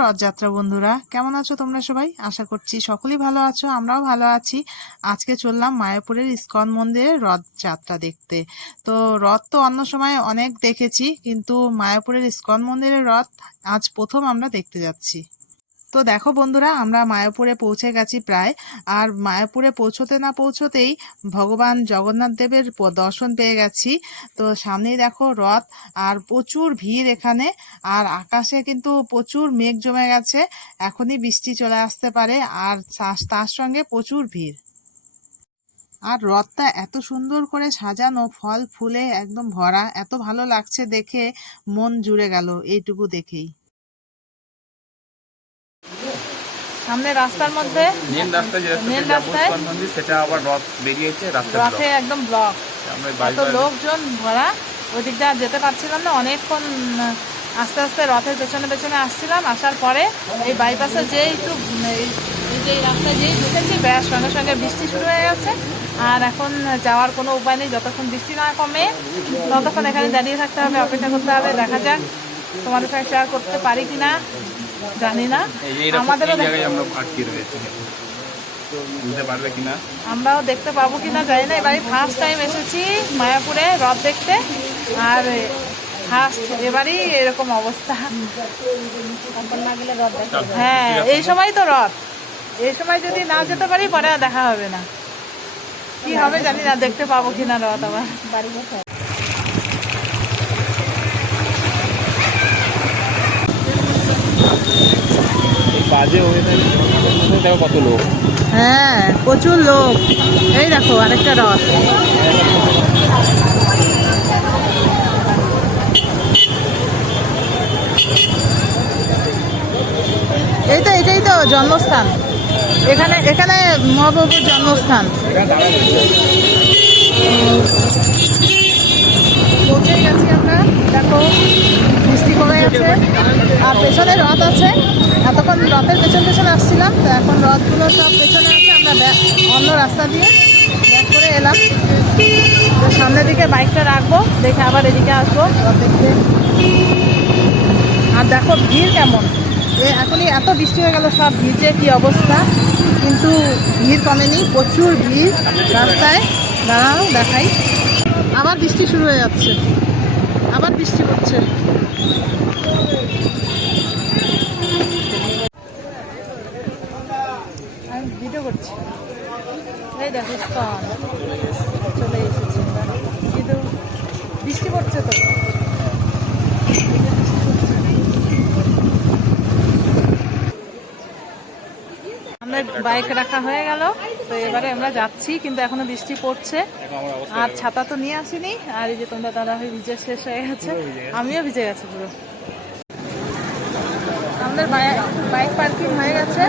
রথযাত্রা বন্ধুরা, কেমন আছো তোমরা সবাই? আশা করছি সকলেই ভালো আছো, আমরাও ভালো আছি। আজকে চললাম মায়াপুরের ইস্কন মন্দিরে রথযাত্রা দেখতে। তো রথ তো অন্য সময় অনেক দেখেছি, কিন্তু মায়াপুরের ইস্কন মন্দিরের রথ আজ প্রথম আমরা দেখতে যাচ্ছি। তো দেখো বন্ধুরা, আমরা মায়াপুরে পৌঁছে গেছি প্রায়। আর মায়াপুরে পৌঁছতে না পৌঁছতেই ভগবান জগন্নাথ দেবের দর্শন পেয়ে গেছি। তো সামনেই দেখো রথ, আর প্রচুর ভিড় এখানে। আর আকাশে কিন্তু প্রচুর মেঘ জমে গেছে, এখনই বৃষ্টি চলে আসতে পারে। আর তার সঙ্গে প্রচুর ভিড়। আর রথটা এত সুন্দর করে সাজানো, ফল ফুলে একদম ভরা, এত ভালো লাগছে দেখে, মন জুড়ে গেল এইটুকু দেখেই। সামনে রাস্তার মধ্যে মেন রাস্তায় সেটা আবার রথ বেরিয়েছে, রথে একদম ব্লক, এত লোকজন ভরা। ওই দিকটা যেতে পারছিলাম না, অনেকক্ষণ আস্তে আস্তে রথের পেছনে পেছনে আসছিলাম। আসার পরে এই বাইপাসে যেই একটু এই রাস্তায় যেই ঢুকেছি, ব্যাস সঙ্গে সঙ্গে বৃষ্টি শুরু হয়ে গেছে। আর এখন যাওয়ার কোনো উপায় নেই, যতক্ষণ বৃষ্টি না কমে ততক্ষণ এখানে দাঁড়িয়ে থাকতে হবে, অপেক্ষা করতে হবে। দেখা যাক তোমাদের সঙ্গে শেয়ার করতে পারি কিনা জানি না। আমাদেরও আমরাও দেখতে পাবো কিনা জানি না। এবারে ফার্স্ট টাইম এসেছি মায়াপুরে রথ দেখতে, আর ফার্স্ট এবারই এরকম অবস্থা। হ্যাঁ, এই সময় তো রথ, এই সময় যদি না যেতে পারি পরে আর দেখা হবে না। কি হবে জানি না, দেখতে পাবো কিনা রথ আমার বাড়ি। বাজে হয়ে থাকে, দেখো কত লোক। হ্যাঁ, প্রচুর লোক। এই দেখো আরেকটা রথ। এটাই তো জন্মস্থান, এখানে মহাপ্রভুর জন্মস্থান। পৌঁছে গেছি আমরা, দেখো বৃষ্টি কমে গেছে, আর পেছনে রথ আছে। এতক্ষণ রথের পেছনে আসছিলাম, তো এখন রথগুলো সব পেছনে আছে। আমরা অন্য রাস্তা দিয়ে ব্যাক করে এলাম। তো সামনের দিকে বাইকটা রাখবো, দেখে আবার এদিকে আসবো রথ দেখতে। আর দেখো ভিড় কেমন, এখনই এত বৃষ্টি হয়ে গেল, সব ভিজে কি অবস্থা, কিন্তু ভিড় কমেনি, প্রচুর ভিড় রাস্তায়। দাঁড়াও দেখাই, আবার বৃষ্টি শুরু হয়ে যাচ্ছে, আবার বৃষ্টি পড়ছে। আমি ভিডিও করছি, এই দেখো চলে এসেছি, কিন্তু বৃষ্টি পড়ছে তো। বাইক রাখা হয়ে গেল, তো এবারে আমরা যাচ্ছি, কিন্তু এখনো বৃষ্টি পড়ছে। আর ছাতা তো নিয়ে আসিনি। আর এই যে তোমরা দাদা হয়ে ভিজে শেষ হয়ে গেছে, আমিও ভিজে গেছি পুরো। আমাদের বাইক পার্কিং হয়ে গেছে।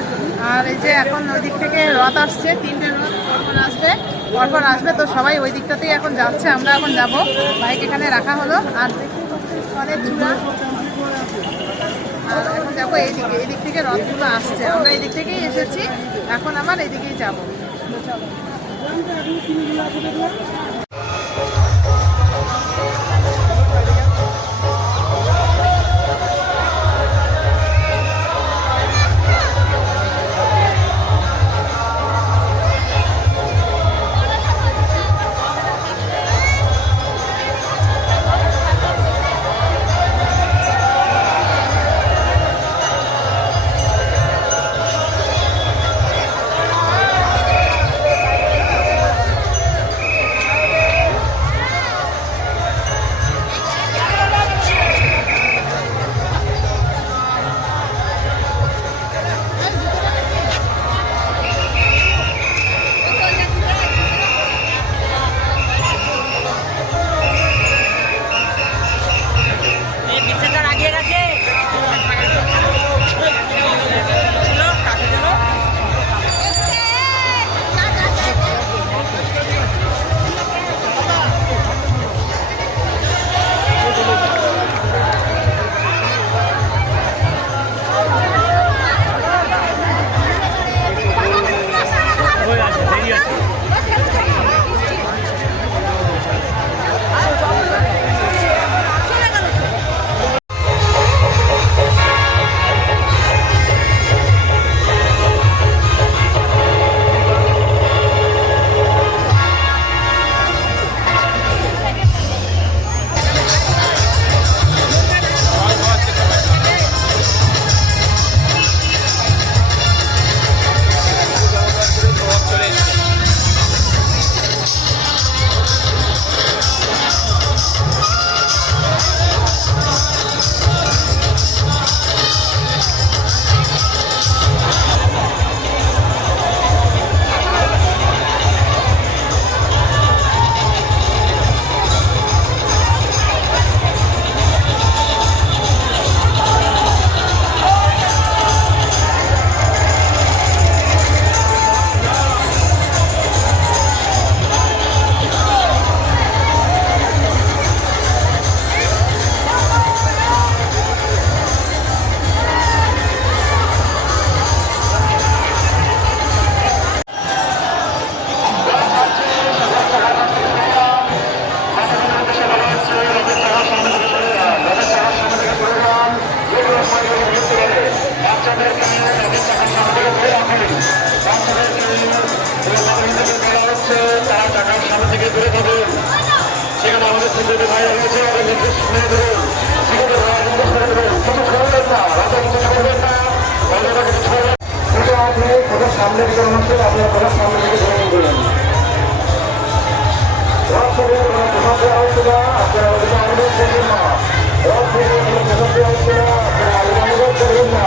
আর এই যে এখন ওই দিক থেকে রথ আসছে, 3টে রথ পরপর আসবে, তো সবাই ওই দিকটাতেই এখন যাচ্ছে, আমরা এখন যাব। বাইক এখানে রাখা হলো, আর অনেক চূড়া। আর এখন যাবো এইদিকে, এদিক থেকে রথগুলো আসছে, আমরা এদিক থেকেই এসেছি, এখন আবার এদিকেই যাবো। সামনে থেকে দূরে থাকুন। সেখানে আমাদের সুন্দরী ভাইরা রয়েছে, আমাদের নির্দেশ মেনে ধরুন। সেখানে নির্দেশ মেনে ধরুন, কিছু করবেন না, রাজা কিছু করবেন না, রাজারা কিছু করবেন। কিন্তু আপনি কোথাও সামনে দিকে অনুষ্ঠান আপনার কোথাও সামনে দিকে ভ্রমণ করুন। রথ থেকে কোনো প্রভাব দেওয়া হচ্ছে না, আপনারা ওদিকে অনুরোধ করবেন না। রথ থেকে কোনো প্রভাব দেওয়া হচ্ছে না, আপনারা অনুরোধ করবেন না।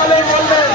সকলেই বলবেন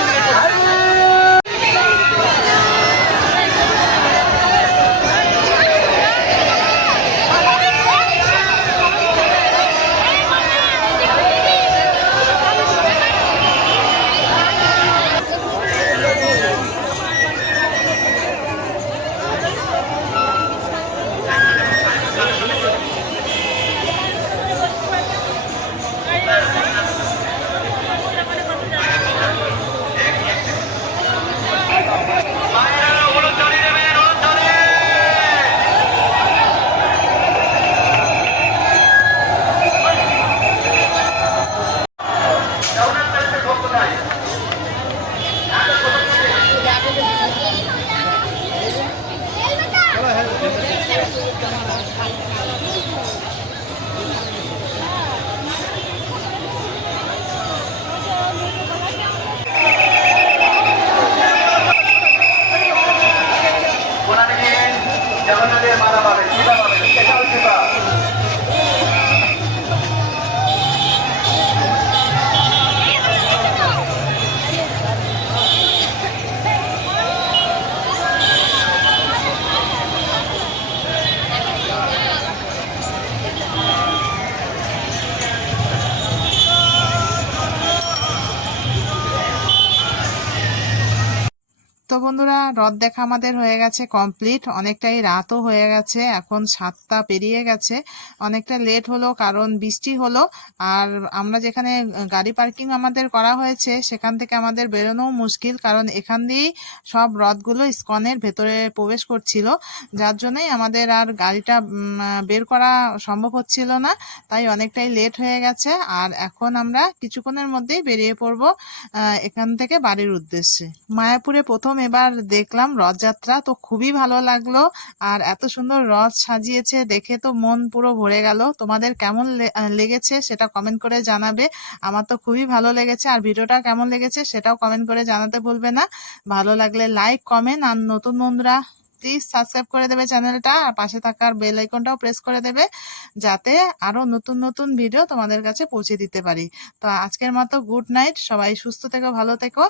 মারা পাবেন, কিবা পাবেন, স্পেশাল কিবা। তো বন্ধুরা, রথ দেখা আমাদের হয়ে গেছে কমপ্লিট। অনেকটাই রাতও হয়ে গেছে, এখন 7টা পেরিয়ে গেছে। অনেকটা লেট হলো কারণ বৃষ্টি হলো। আর আমরা যেখানে গাড়ি পার্কিং আমাদের করা হয়েছে সেখান থেকে আমাদের বেরোনোও মুশকিল, কারণ এখান দিয়েই সব রথগুলো ইস্কনের ভেতরে প্রবেশ করছিল, যার জন্যই আমাদের আর গাড়িটা বের করা সম্ভব হচ্ছিল না। তাই অনেকটাই লেট হয়ে গেছে। আর এখন আমরা কিছুক্ষণের মধ্যেই বেরিয়ে পড়বো এখান থেকে বাড়ির উদ্দেশ্যে। মায়াপুরে প্রথম প্রথম এবার দেখলাম রথযাত্রা, তো খুবই ভালো লাগলো। আর এত সুন্দর রথ সাজিয়েছে দেখে তো মন পুরো ভরে গেল। তোমাদের কেমন লেগেছে সেটা কমেন্ট করে জানাবে। আমার তো খুবই ভালো লেগেছে। আর ভিডিওটা কেমন লেগেছে সেটাও কমেন্ট করে জানাতে ভুলবে না। ভালো লাগলে লাইক, কমেন্ট, আর নতুন বন্ধুরা প্লিজ সাবস্ক্রাইব করে দেবে চ্যানেলটা, আর পাশে থাকার বেল আইকনটাও প্রেস করে দেবে, যাতে আরো নতুন নতুন ভিডিও তোমাদের কাছে পৌঁছে দিতে পারি। তো আজকের মতো গুড নাইট, সবাই সুস্থ থেকো, ভালো থেকো।